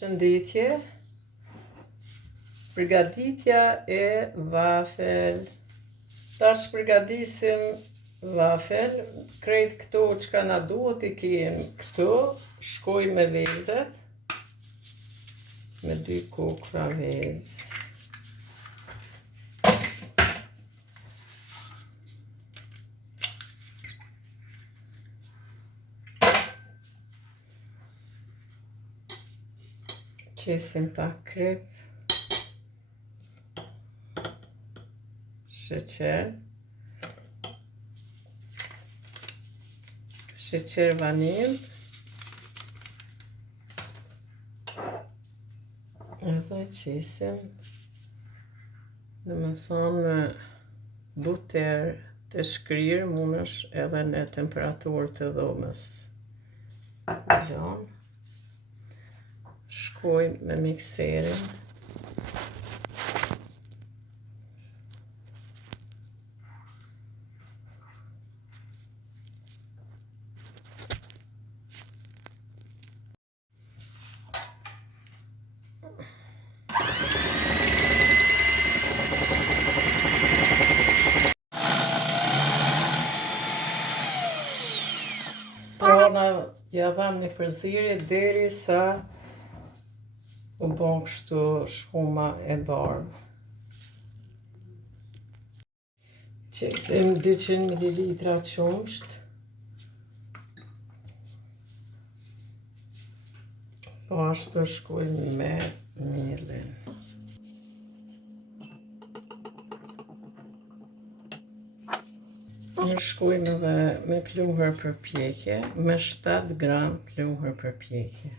Shëndetje, përgatitja e vafel. Tash përgatisim vafel. Krejt këto çka na duhet I kem këtu. Shkoj me vezet. Me 2 kokra vezë. Qesim pak krip, sheqer, sheqer vanil, edhe qesim, dhe me thonë me buter të shkrirë, munësh edhe në temperaturë të dhomës. Gjon. Shkoj me mikserin. Prona ja dham një përzierje deri sa u bon kështu shkuma e bardhë. Qesim 200 ml qumsht. Po ashtu shkojmë me mielin. Në shkojmë edhe me pluhur për pjekje, me 7 gram pluhur për pjekje.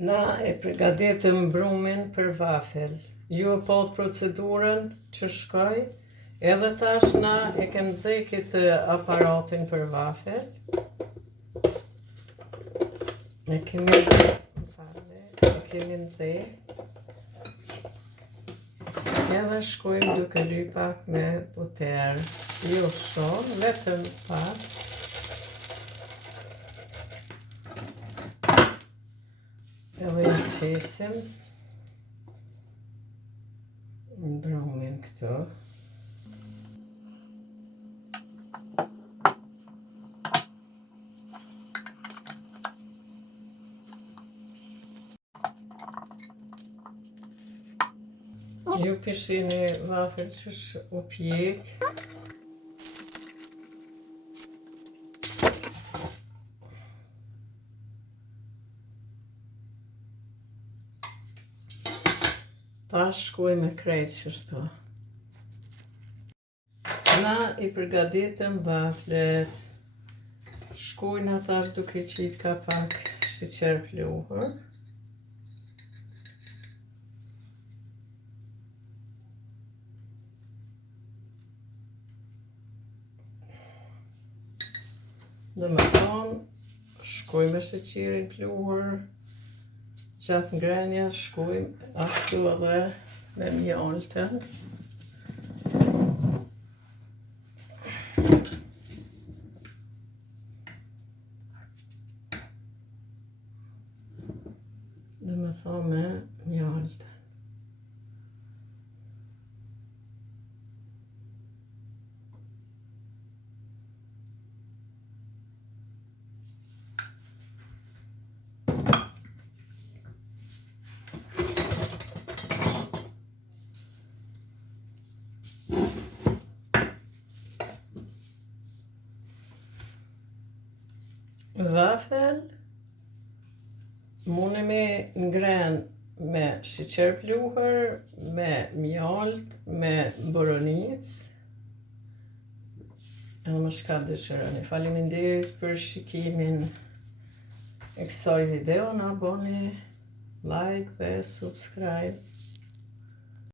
Na e përgatitëm brumin për vafel. Ju e pot procedurën që shkoj, edhe tash na e kem nxej këtë aparatin për vafel. E kemi nxej. Edhe shkojmë duke ly pak me buter. Jo shumë, vetëm pak. Edhe I qesim brumin këtu. Ju pishini vafel që u pjek. Tash shkoj me krejt qështu. Na I përgatitëm vaflet. Shkojnë tash duke qit ka pak sheqer pluhur. Dhe me thonë, shkoj me sheqerin pluhur. Gjatë ngrenjas shkojmë ashtu edhe me mjaltën. Dhe me thonë me mjaltën. Vafel munemi ngren me sheqer pluhur, me mjalt, me borovnicë. Edhe më shka dëshironi. Faleminderit për shikimin e kësaj video. Na boni like dhe subscribe.